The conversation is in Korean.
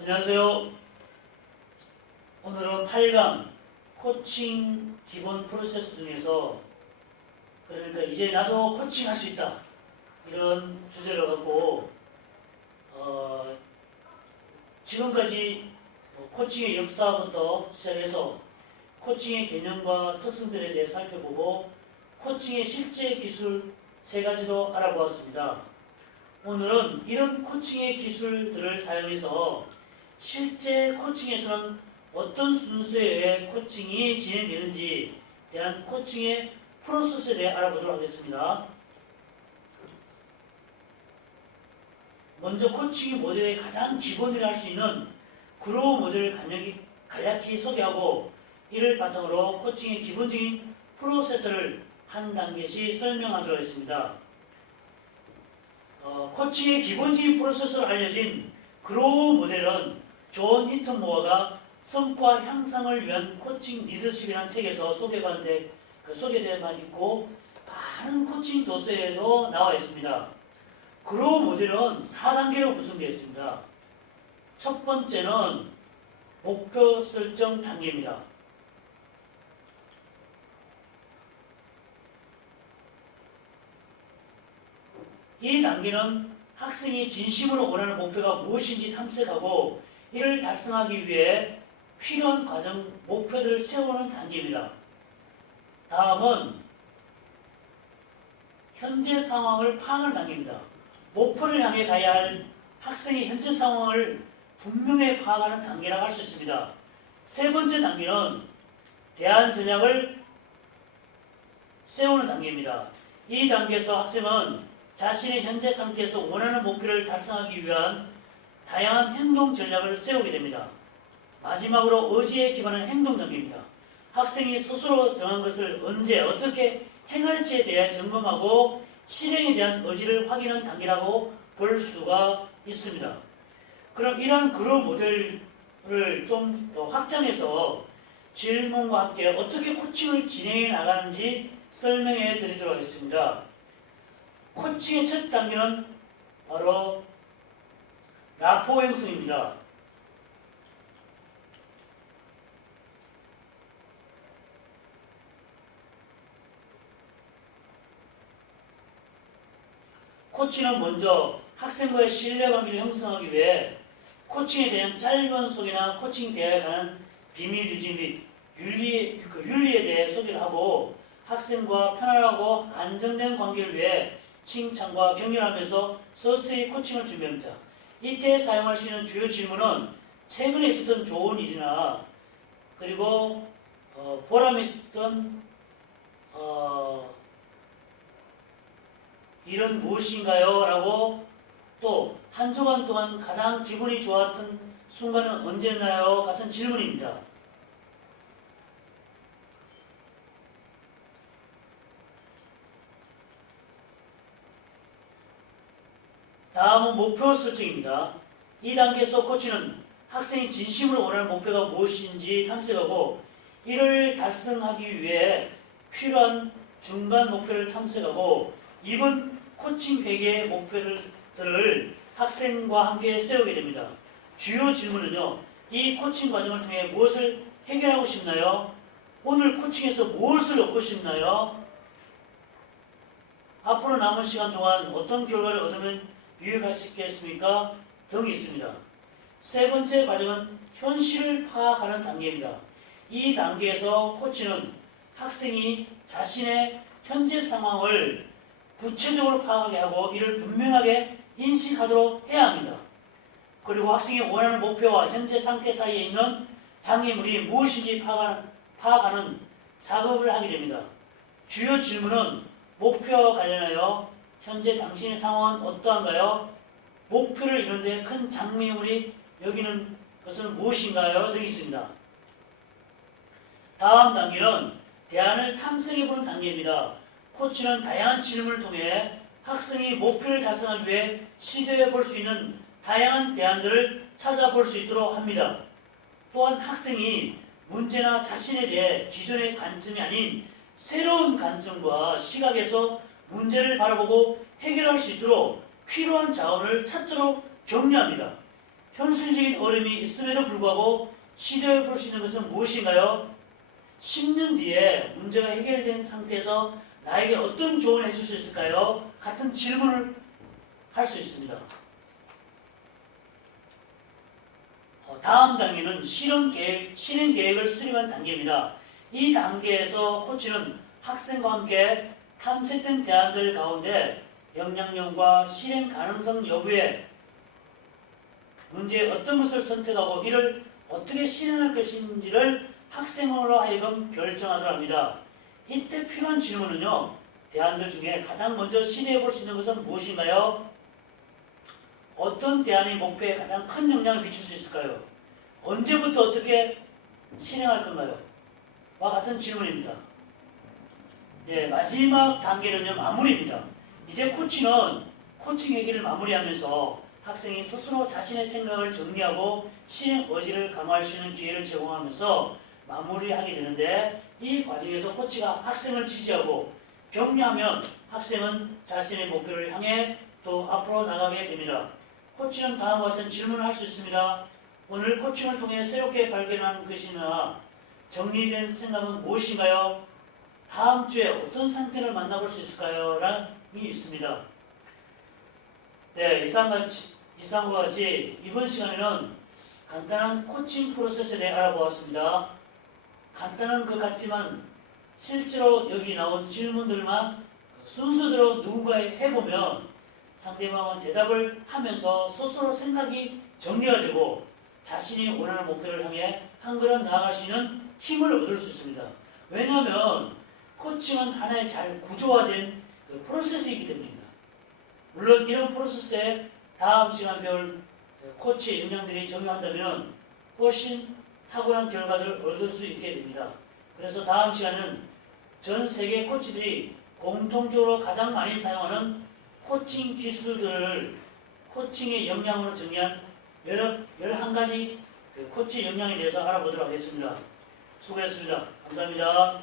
안녕하세요. 오늘은 8강 코칭 기본 프로세스 중에서 그러니까 이제 나도 코칭할 수 있다 이런 주제를 갖고 지금까지 코칭의 역사부터 시작해서 코칭의 개념과 특성들에 대해 살펴보고 코칭의 실제 기술 세 가지도 알아보았습니다. 오늘은 이런 코칭의 기술들을 사용해서 실제 코칭에서는 어떤 순서에 의해 코칭이 진행되는지에 대한 코칭의 프로세스에 대해 알아보도록 하겠습니다. 먼저 코칭 모델의 가장 기본이라 할 수 있는 그로우 모델을 간략히 소개하고 이를 바탕으로 코칭의 기본적인 프로세스를 한 단계씩 설명하도록 하겠습니다. 코칭의 기본적인 프로세스로 알려진 그로우 모델은 존 힌턴 모어가 성과 향상을 위한 코칭 리더십이라는 책에서 소개된 바 있고 많은 코칭 도서에도 나와 있습니다. 그로우 모델은 4단계로 구성되어 있습니다. 첫 번째는 목표 설정 단계입니다. 이 단계는 학생이 진심으로 원하는 목표가 무엇인지 탐색하고 이를 달성하기 위해 필요한 과정, 목표들을 세우는 단계입니다. 다음은 현재 상황을 파악하는 단계입니다. 목표를 향해 가야 할 학생의 현재 상황을 분명히 파악하는 단계라고 할 수 있습니다. 세 번째 단계는 대안 전략을 세우는 단계입니다. 이 단계에서 학생은 자신의 현재 상태에서 원하는 목표를 달성하기 위한 다양한 행동 전략을 세우게 됩니다. 마지막으로 의지에 기반한 행동 단계입니다. 학생이 스스로 정한 것을 언제 어떻게 행할지에 대해 점검하고 실행에 대한 의지를 확인하는 단계라고 볼 수가 있습니다. 그럼 이러한 그로우 모델을 좀 더 확장해서 질문과 함께 어떻게 코칭을 진행해 나가는지 설명해 드리도록 하겠습니다. 코칭의 첫 단계는 바로 라포 형성입니다. 코치는 먼저 학생과의 신뢰관계를 형성하기 위해 코칭에 대한 짧은 소개나 코칭 대화에 관한 비밀 유지 및 윤리에 대해 소개를 하고 학생과 편안하고 안정된 관계를 위해 칭찬과 격려하면서 서서히 코칭을 준비합니다. 이때 사용할 수 있는 주요 질문은 최근에 있었던 좋은 일이나 그리고 보람이 있었던 일은 무엇인가요? 라고 또 한 주간 동안 가장 기분이 좋았던 순간은 언제나요? 같은 질문입니다. 다음은 목표 설정입니다. 이 단계에서 코치는 학생이 진심으로 원하는 목표가 무엇인지 탐색하고 이를 달성하기 위해 필요한 중간 목표를 탐색하고 이번 코칭 회계의 목표들을 학생과 함께 세우게 됩니다. 주요 질문은요. 이 코칭 과정을 통해 무엇을 해결하고 싶나요? 오늘 코칭에서 무엇을 얻고 싶나요? 앞으로 남은 시간 동안 어떤 결과를 얻으면 유익할 수 있겠습니까? 등이 있습니다. 세 번째 과정은 현실을 파악하는 단계입니다. 이 단계에서 코치는 학생이 자신의 현재 상황을 구체적으로 파악하게 하고 이를 분명하게 인식하도록 해야 합니다. 그리고 학생이 원하는 목표와 현재 상태 사이에 있는 장애물이 무엇인지 파악하는 작업을 하게 됩니다. 주요 질문은 목표와 관련하여 현재 당신의 상황은 어떠한가요? 목표를 이루는데 큰 장애물이 여기는 것은 무엇인가요? 등이 있습니다. 다음 단계는 대안을 탐색해보는 단계입니다. 코치는 다양한 질문을 통해 학생이 목표를 달성하기 위해 시도해볼 수 있는 다양한 대안들을 찾아볼 수 있도록 합니다. 또한 학생이 문제나 자신에 대해 기존의 관점이 아닌 새로운 관점과 시각에서 문제를 바라보고 해결할 수 있도록 필요한 자원을 찾도록 격려합니다. 현실적인 어려움이 있음에도 불구하고 시도해 볼 수 있는 것은 무엇인가요? 10년 뒤에 문제가 해결된 상태에서 나에게 어떤 조언을 해줄 수 있을까요? 같은 질문을 할 수 있습니다. 다음 단계는 실행 계획을 수립한 단계입니다. 이 단계에서 코치는 학생과 함께 탐색된 대안들 가운데 영향력과 실행 가능성 여부에 문제의 어떤 것을 선택하고 이를 어떻게 실행할 것인지를 학생으로 하여금 결정하도록 합니다. 이때 필요한 질문은요. 대안들 중에 가장 먼저 시도해 볼 수 있는 것은 무엇인가요? 어떤 대안이 목표에 가장 큰 영향을 미칠 수 있을까요? 언제부터 어떻게 실행할 건가요? 와 같은 질문입니다. 네, 마지막 단계는요. 마무리입니다. 이제 코치는 코칭 얘기를 마무리하면서 학생이 스스로 자신의 생각을 정리하고 실행 의지를 강화할 수 있는 기회를 제공하면서 마무리하게 되는데 이 과정에서 코치가 학생을 지지하고 격려하면 학생은 자신의 목표를 향해 또 앞으로 나가게 됩니다. 코치는 다음과 같은 질문을 할 수 있습니다. 오늘 코칭을 통해 새롭게 발견한 것이나 정리된 생각은 무엇인가요? 다음 주에 어떤 상태를 만나볼 수 있을까요? 라는 게 있습니다. 네, 이상과 같이 이번 시간에는 간단한 코칭 프로세스에 대해 알아보았습니다. 간단한 것 같지만 실제로 여기 나온 질문들만 순서대로 누군가 해보면 상대방은 대답을 하면서 스스로 생각이 정리가 되고 자신이 원하는 목표를 향해 한 걸음 나아갈 수 있는 힘을 얻을 수 있습니다. 왜냐하면 코칭은 하나의 잘 구조화된 프로세스이기 때문입니다. 물론 이런 프로세스에 다음 시간 배울 코치의 역량들이 적용한다면 훨씬 탁월한 결과를 얻을 수 있게 됩니다. 그래서 다음 시간은 전 세계 코치들이 공통적으로 가장 많이 사용하는 코칭 기술들을 코칭의 역량으로 정리한 11가지 코치 역량에 대해서 알아보도록 하겠습니다. 수고했습니다. 감사합니다.